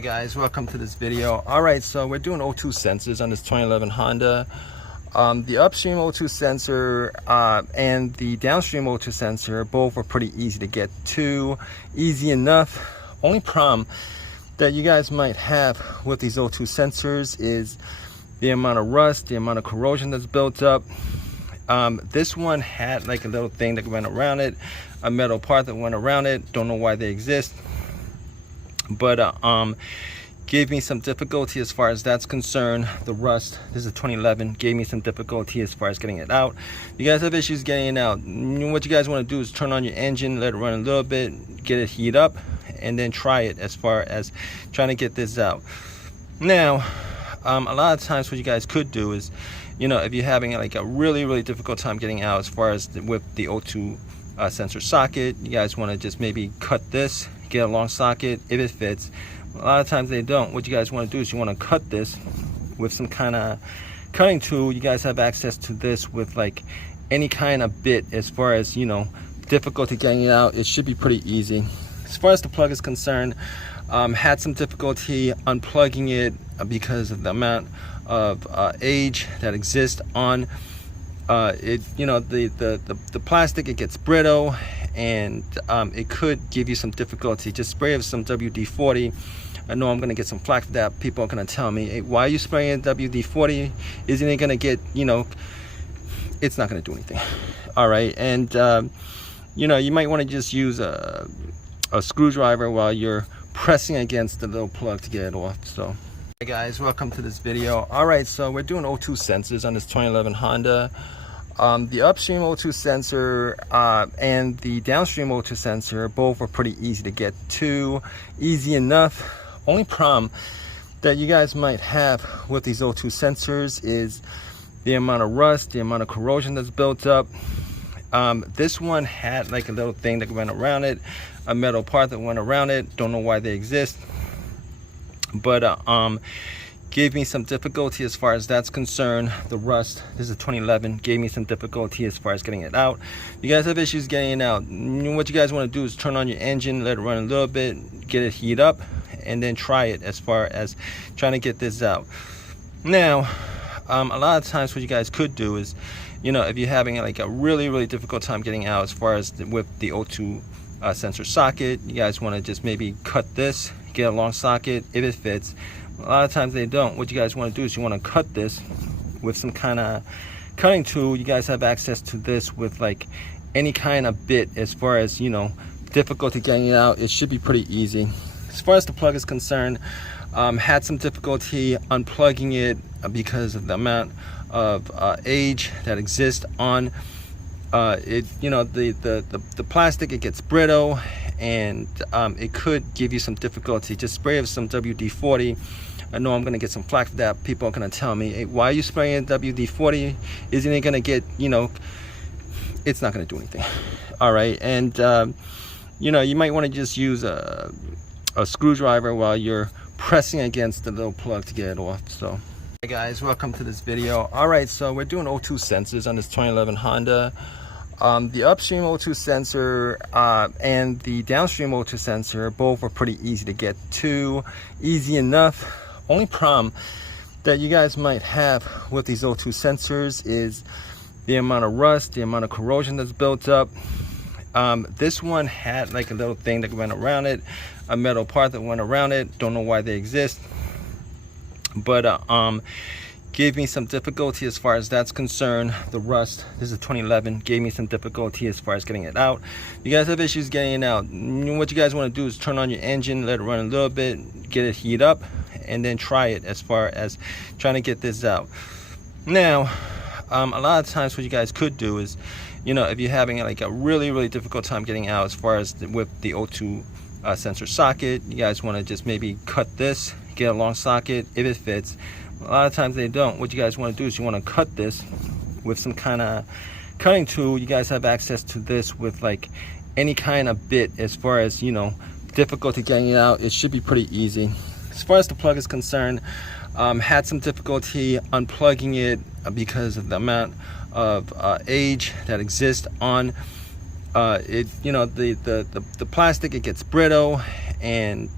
Hey guys, welcome to this video. Alright, so we're doing O2 sensors on this 2011 Honda. The upstream O2 sensor and the downstream O2 sensor both are pretty easy to get to. Easy enough. Only problem that you guys might have with these O2 sensors is the amount of rust, the amount of corrosion that's built up. This one had like a little thing that went around it, a metal part that went around it. Don't know why they exist, but gave me some difficulty as far as that's concerned. The rust, this is a 2011, gave me some difficulty as far as getting it out. You guys have issues getting it out. What you guys want to do is turn on your engine, let it run a little bit, get it heat up, and then try it as far as trying to get this out. Now a lot of times what you guys could do is, you know, if you're having like a really difficult time getting out as far as with the O2 sensor socket, you guys want to just maybe cut this, get a long socket if it fits. A lot of times they don't. What you guys want to do is you want to cut this with some kind of cutting tool. You guys have access to this with like any kind of bit. As far as, you know, difficulty getting it out, it should be pretty easy. As far as the plug is concerned, had some difficulty unplugging it because of the amount of age that exists on it. You know, the plastic, it gets brittle, and it could give you some difficulty. Just spray with some WD-40. I know I'm going to get some flack for that. People are going to tell me, hey, why are you spraying WD-40? Isn't it going to get, you know, it's not going to do anything. All right. And you know, you might want to just use a screwdriver while you're pressing against the little plug to get it off. So hey guys, welcome to this video. All right, so we're doing O2 sensors on this 2011 Honda. The upstream O2 sensor and the downstream O2 sensor both are pretty easy to get to. Easy enough. Only problem that you guys might have with these O2 sensors is the amount of rust, the amount of corrosion that's built up. This one had like a little thing that went around it, a metal part that went around it. Don't know why they exist, but gave me some difficulty as far as that's concerned. The rust, this is a 2011, gave me some difficulty as far as getting it out. You guys have issues getting it out. What you guys want to do is turn on your engine, let it run a little bit, get it heat up, and then try it as far as trying to get this out. Now a lot of times what you guys could do is, you know, if you're having like a really difficult time getting out as far as with the O2 sensor socket, you guys want to just maybe cut this, get a long socket if it fits. A lot of times they don't. What you guys want to do is you want to cut this with some kind of cutting tool. You guys have access to this with like any kind of bit. As far as, you know, difficulty getting it out, it should be pretty easy. As far as the plug is concerned, had some difficulty unplugging it because of the amount of age that exists on it. You know, the plastic, it gets brittle, and it could give you some difficulty. Just spray with some WD-40. I know I'm going to get some flack for that. People are going to tell me, hey, why are you spraying WD-40? Isn't it going to get, you know, it's not going to do anything. All right. And you know, you might want to just use a screwdriver while you're pressing against the little plug to get it off. So hey guys, welcome to this video. All right, so we're doing O2 sensors on this 2011 Honda. The upstream O2 sensor and the downstream O2 sensor both are pretty easy to get to. Easy enough. Only problem that you guys might have with these O2 sensors is the amount of rust, the amount of corrosion that's built up. This one had like a little thing that went around it, a metal part that went around it. Don't know why they exist, but gave me some difficulty as far as that's concerned. The rust, this is a 2011, gave me some difficulty as far as getting it out. You guys have issues getting it out. What you guys want to do is turn on your engine, let it run a little bit, get it heat up, and then try it as far as trying to get this out. Now a lot of times what you guys could do is, you know, if you're having like a really difficult time getting out as far as with the O2 sensor socket, you guys want to just maybe cut this, get a long socket if it fits. A lot of times they don't. What you guys want to do is you want to cut this with some kind of cutting tool. You guys have access to this with like any kind of bit. As far as, you know, difficulty getting it out, it should be pretty easy. As far as the plug is concerned, had some difficulty unplugging it because of the amount of age that exists on it. You know, the plastic, it gets brittle, and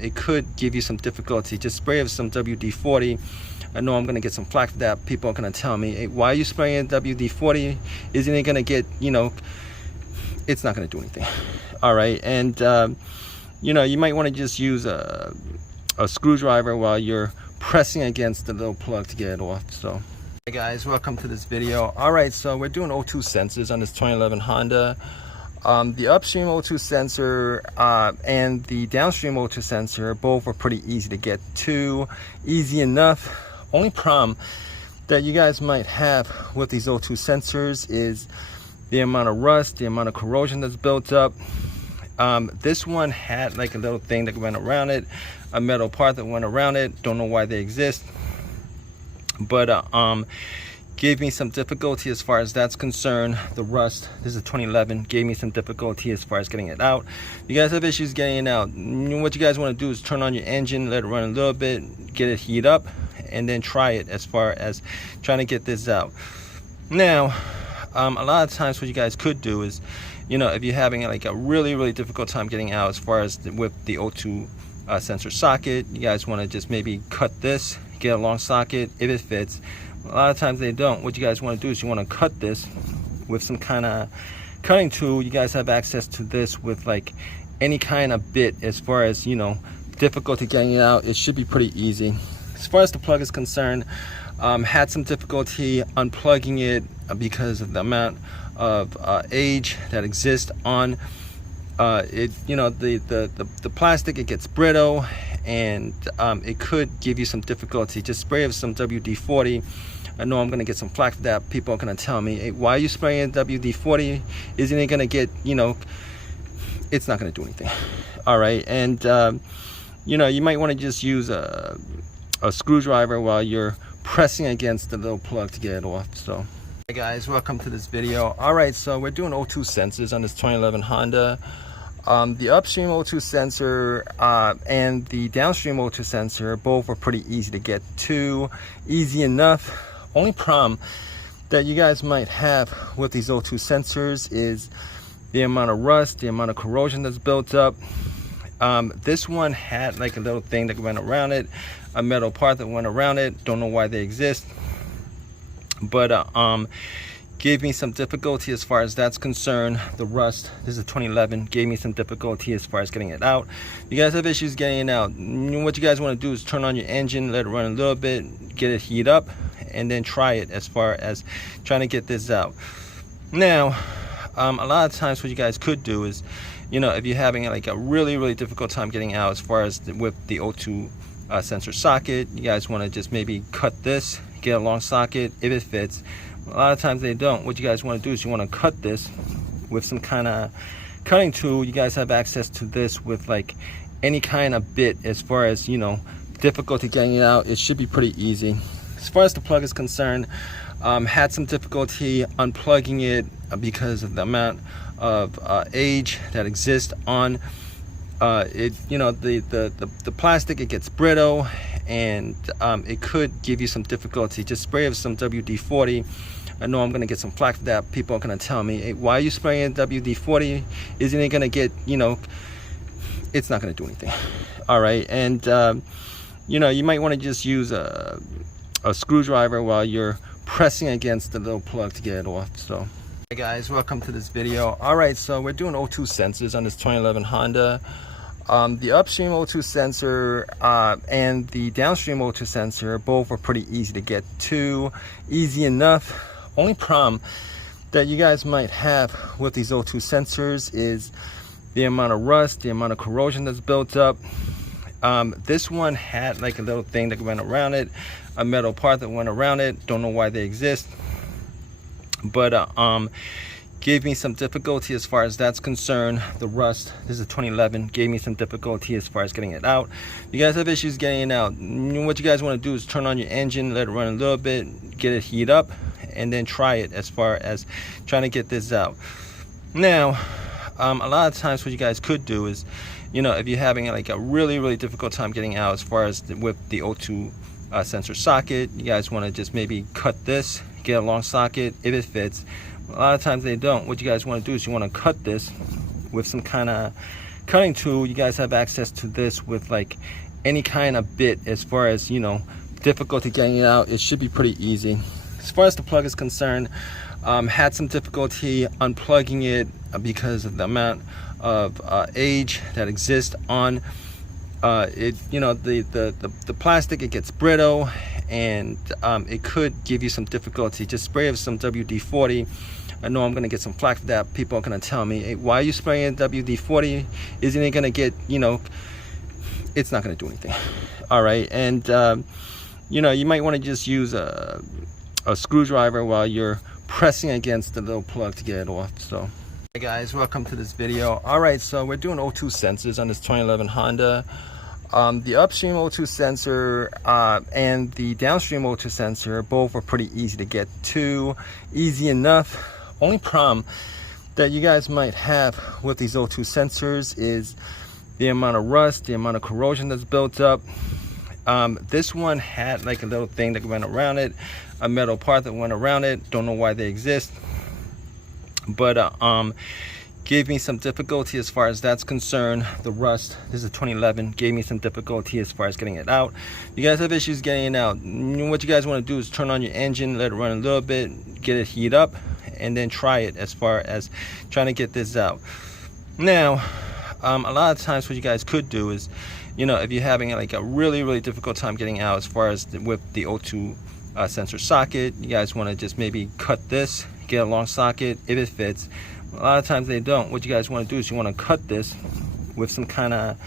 it could give you some difficulty. Just spray with some WD-40. I know I'm gonna get some flack for that. People are gonna tell me, hey, why are you spraying WD-40? Isn't it gonna get, it's not gonna do anything. All right, and you might want to just use a screwdriver while you're pressing against the little plug to get it off. So hey guys, welcome to this video. All right, so we're doing O2 sensors on this 2011 Honda. The upstream O2 sensor and the downstream O2 sensor both are pretty easy to get to, easy enough. Only problem that you guys might have with these O2 sensors is the amount of rust, the amount of corrosion that's built up. This one had like a little thing that went around it, a metal part that went around it. Don't know why they exist, but gave me some difficulty as far as that's concerned. The rust, this is a 2011, gave me some difficulty as far as getting it out. You guys have issues getting it out. What you guys want to do is turn on your engine, let it run a little bit, get it heat up, and then try it as far as trying to get this out. Now, a lot of times what you guys could do is, if you're having like a really difficult time getting out as far as with the O2 sensor socket, you guys want to just maybe cut this, get a long socket if it fits. A lot of times they don't. What you guys want to do is you want to cut this with some kind of cutting tool. You guys have access to this with like any kind of bit. As far as difficulty getting it out, it should be pretty easy. As far as the plug is concerned, had some difficulty unplugging it because of the amount of age that exists on it. The plastic, it gets brittle, and it could give you some difficulty. Just spray with some WD-40. I know I'm gonna get some flack for that. People are gonna tell me, hey, why are you spraying WD-40? Isn't it gonna get, it's not gonna do anything. All right, and you might want to just use a screwdriver while you're pressing against the little plug to get it off. So hey guys, welcome to this video. All right, so we're doing O2 sensors on this 2011 Honda. The upstream O2 sensor and the downstream O2 sensor both are pretty easy to get to, easy enough. Only problem that you guys might have with these O2 sensors is the amount of rust, the amount of corrosion that's built up. This one had like a little thing that went around it, a metal part that went around it. Don't know why they exist, but gave me some difficulty as far as that's concerned. The rust, this is a 2011, gave me some difficulty as far as getting it out. You guys have issues getting it out. What you guys want to do is turn on your engine, let it run a little bit, get it heat up, and then try it as far as trying to get this out. Now, a lot of times what you guys could do is, if you're having like a really difficult time getting out as far as with the O2 sensor socket, you guys want to just maybe cut this, get a long socket if it fits. A lot of times they don't. What you guys want to do is you want to cut this with some kind of cutting tool. You guys have access to this with like any kind of bit. As far as difficulty getting it out, it should be pretty easy. As far as the plug is concerned, had some difficulty unplugging it because of the amount of age that exists on it. The plastic, it gets brittle, and it could give you some difficulty. Just spray with some WD-40. I know I'm gonna get some flack for that. People are gonna tell me, hey, why are you spraying WD-40? Isn't it gonna get, it's not gonna do anything. All right, and you might want to just use a screwdriver while you're pressing against the little plug to get it off. So hey guys, welcome to this video. All right, so we're doing O2 sensors on this 2011 Honda. The upstream O2 sensor and the downstream O2 sensor both are pretty easy to get to, easy enough. Only problem that you guys might have with these O2 sensors is the amount of rust, the amount of corrosion that's built up. This one had like a little thing that went around it, a metal part that went around it. Don't know why they exist, but gave me some difficulty as far as that's concerned. The rust, this is a 2011, gave me some difficulty as far as getting it out. You guys have issues getting it out. What you guys want to do is turn on your engine, let it run a little bit, get it heat up, and then try it as far as trying to get this out. Now, a lot of times what you guys could do is, if you're having like a really difficult time getting out as far as with the O2 sensor socket, you guys want to just maybe cut this, get a long socket if it fits. A lot of times they don't. What you guys want to do is you want to cut this with some kind of cutting tool, you guys have access to this with like any kind of bit. As far as, you know, difficulty getting it out, it should be pretty easy. As far as the plug is concerned, had some difficulty unplugging it because of the amount of age that exists on it. You know, the plastic, it gets brittle, and it could give you some difficulty. Just spray with some WD-40. I know I'm gonna get some flack for that. People are gonna tell me, hey, why are you spraying WD-40? Isn't it gonna get, you know, it's not gonna do anything. All right, and you know, you might want to just use a screwdriver while you're pressing against the little plug to get it off. So hey guys, welcome to this video. All right, so we're doing O2 sensors on this 2011 Honda. The upstream O2 sensor and the downstream O2 sensor both are pretty easy to get to, easy enough. Only problem that you guys might have with these O2 sensors is the amount of rust, the amount of corrosion that's built up. This one had like a little thing that went around it, a metal part that went around it. Don't know why they exist, but gave me some difficulty as far as that's concerned. The rust, this is a 2011, gave me some difficulty as far as getting it out. You guys have issues getting it out. What you guys want to do is turn on your engine, let it run a little bit, get it heat up, and then try it as far as trying to get this out. Now, a lot of times what you guys could do is, you know, if you're having like a really difficult time getting out as far as with the O2 sensor socket, you guys want to just maybe cut this, get a long socket if it fits. A lot of times they don't. What you guys want to do is you want to cut this with some kind of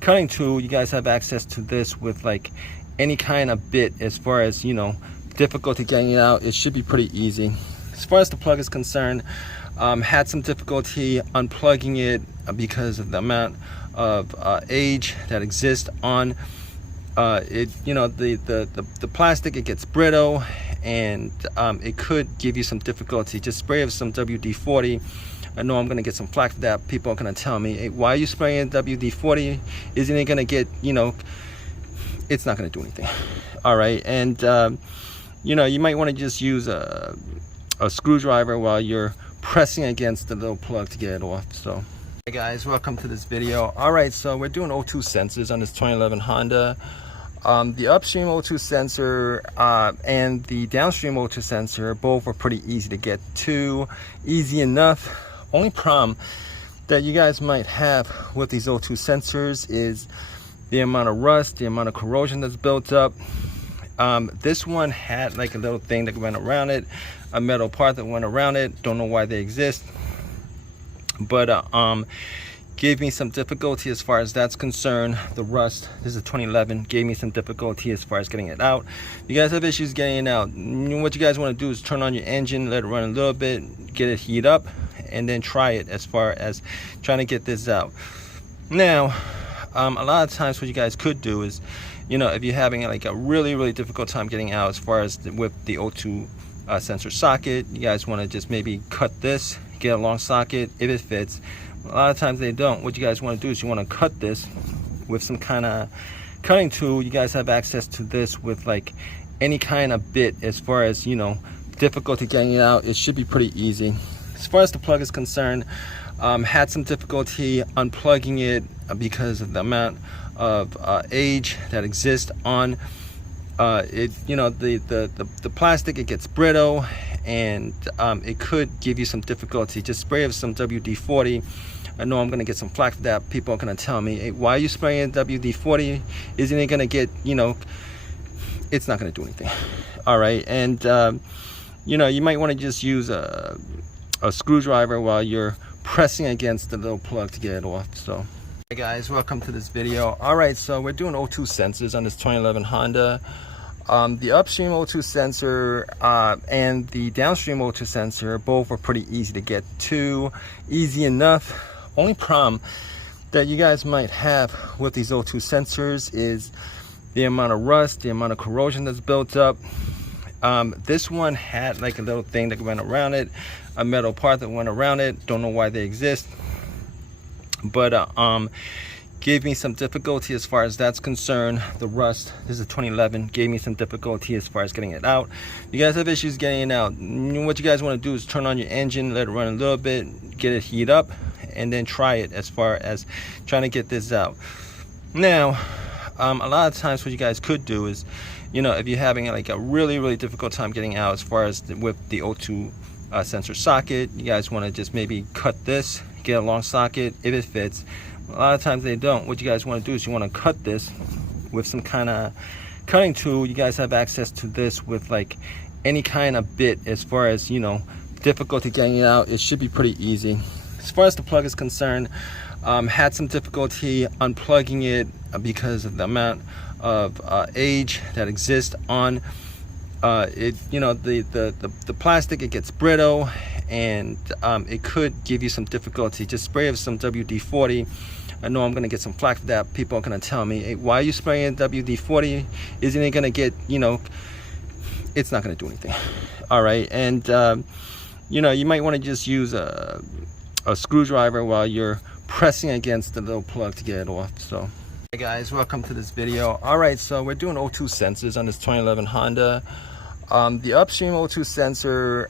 cutting tool. You guys have access to this with like any kind of bit. As far as, you know, difficulty getting it out, it should be pretty easy. As far as the plug is concerned, had some difficulty unplugging it because of the amount of age that exists on it. You know, the plastic, it gets brittle, and it could give you some difficulty. Just spray with some WD-40. I know I'm gonna get some flack for that. People are gonna tell me, hey, why are you spraying WD-40? Isn't it gonna get, you know, it's not gonna do anything. All right, and you know, you might want to just use a screwdriver while you're pressing against the little plug to get it off. So hey guys, welcome to this video. All right, so we're doing O2 sensors on this 2011 Honda. The upstream O2 sensor and the downstream O2 sensor both are pretty easy to get to, easy enough. Only problem that you guys might have with these O2 sensors is the amount of rust, the amount of corrosion that's built up. This one had like a little thing that went around it, a metal part that went around it. Don't know why they exist, but gave me some difficulty as far as that's concerned. The rust, this is a 2011, gave me some difficulty as far as getting it out. You guys have issues getting it out. What you guys want to do is turn on your engine, let it run a little bit, get it heat up, and then try it as far as trying to get this out. Now, a lot of times what you guys could do is, you know, if you're having like a really difficult time getting out as far as with the O2 sensor socket, you guys want to just maybe cut this, get a long socket if it fits. A lot of times they don't. What you guys want to do is you want to cut this with some kind of cutting tool. You guys have access to this with like any kind of bit. As far as, you know, difficulty getting it out, it should be pretty easy. As far as the plug is concerned, had some difficulty unplugging it because of the amount of age that exists on it. You know, the plastic, it gets brittle, and it could give you some difficulty. Just spray with some WD-40. I know I'm gonna get some flack for that. People are gonna tell me, hey, why are you spraying WD-40? Isn't it gonna get, you know, it's not gonna do anything. All right, and you know, you might want to just use a screwdriver while you're pressing against the little plug to get it off. So hey guys, welcome to this video. All right, so we're doing O2 sensors on this 2011 Honda. The upstream O2 sensor and the downstream O2 sensor both are pretty easy to get to, easy enough. Only problem that you guys might have with these O2 sensors is the amount of rust, the amount of corrosion that's built up. This one had like a little thing that went around it, a metal part that went around it. Don't know why they exist, but gave me some difficulty as far as that's concerned. The rust, this is a 2011, gave me some difficulty as far as getting it out. You guys have issues getting it out. What you guys want to do is turn on your engine, let it run a little bit, get it heat up, and then try it as far as trying to get this out. Now, a lot of times what you guys could do is, if you're having like a really difficult time getting out as far as with the O2 sensor socket, you guys want to just maybe cut this, get a long socket if it fits. A lot of times they don't. What you guys want to do is you want to cut this with some kind of cutting tool. You guys have access to this with like any kind of bit. As far as difficulty getting it out, it should be pretty easy. As far as the plug is concerned, had some difficulty unplugging it because of the amount of age that exists on it. The plastic, it gets brittle, and it could give you some difficulty. Just spray with some WD-40. I know I'm gonna get some flack for that. People are gonna tell me, hey, why are you spraying WD-40? Isn't it gonna get, it's not gonna do anything. All right, and you might want to just use a screwdriver while you're pressing against the little plug to get it off. So hey guys, welcome to this video. All right, so we're doing O2 sensors on this 2011 Honda. The upstream O2 sensor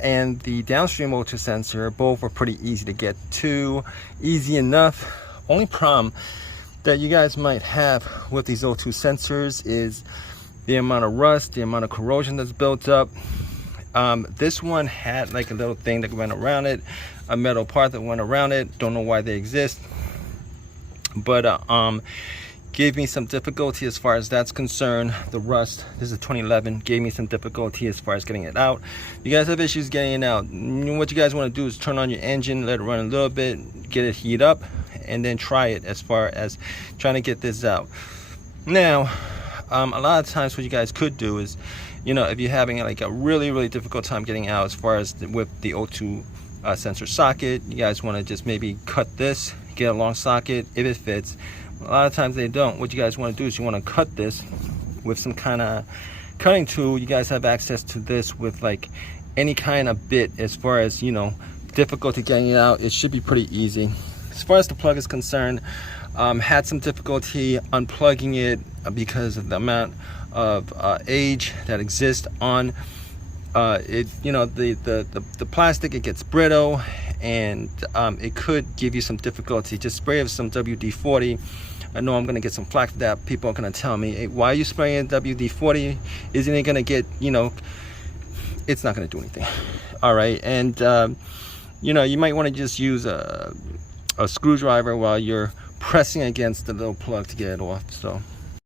and the downstream O2 sensor both are pretty easy to get to, easy enough. Only problem that you guys might have with these O2 sensors is the amount of rust, the amount of corrosion that's built up. This one had like a little thing that went around it, a metal part that went around it. Don't know why they exist, but gave me some difficulty as far as that's concerned. The rust, this is 2011, gave me some difficulty as far as getting it out. You guys have issues getting it out. What you guys want to do is turn on your engine, let it run a little bit, get it heat up, and then try it as far as trying to get this out. Now, a lot of times what you guys could do is, if you're having like a really difficult time getting out as far as with the O2 sensor socket, you guys want to just maybe cut this, get a long socket if it fits. A lot of times they don't. What you guys want to do is you want to cut this with some kind of cutting tool. You guys have access to this with like any kind of bit. As far as difficulty getting it out, it should be pretty easy. As far as the plug is concerned, had some difficulty unplugging it because of the amount of age that exists on it. The plastic, it gets brittle, and it could give you some difficulty. Just spray with some WD-40. I know I'm gonna get some flack for that. People are gonna tell me, hey, why are you spraying WD-40? Isn't it gonna get, it's not gonna do anything. All right, and you might want to just use a screwdriver while you're pressing against the little plug to get it off. So